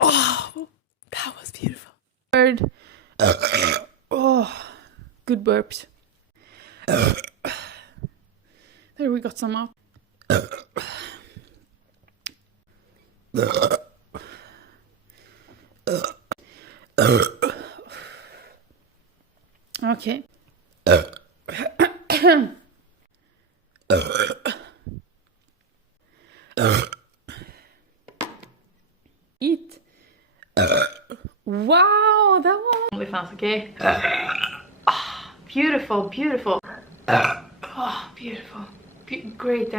Oh, that was beautiful. Third. Oh, good burps. There, we got some up. Okay. Eat. Wow, that was only fans, okay? Oh, beautiful, beautiful. Oh, beautiful. Great.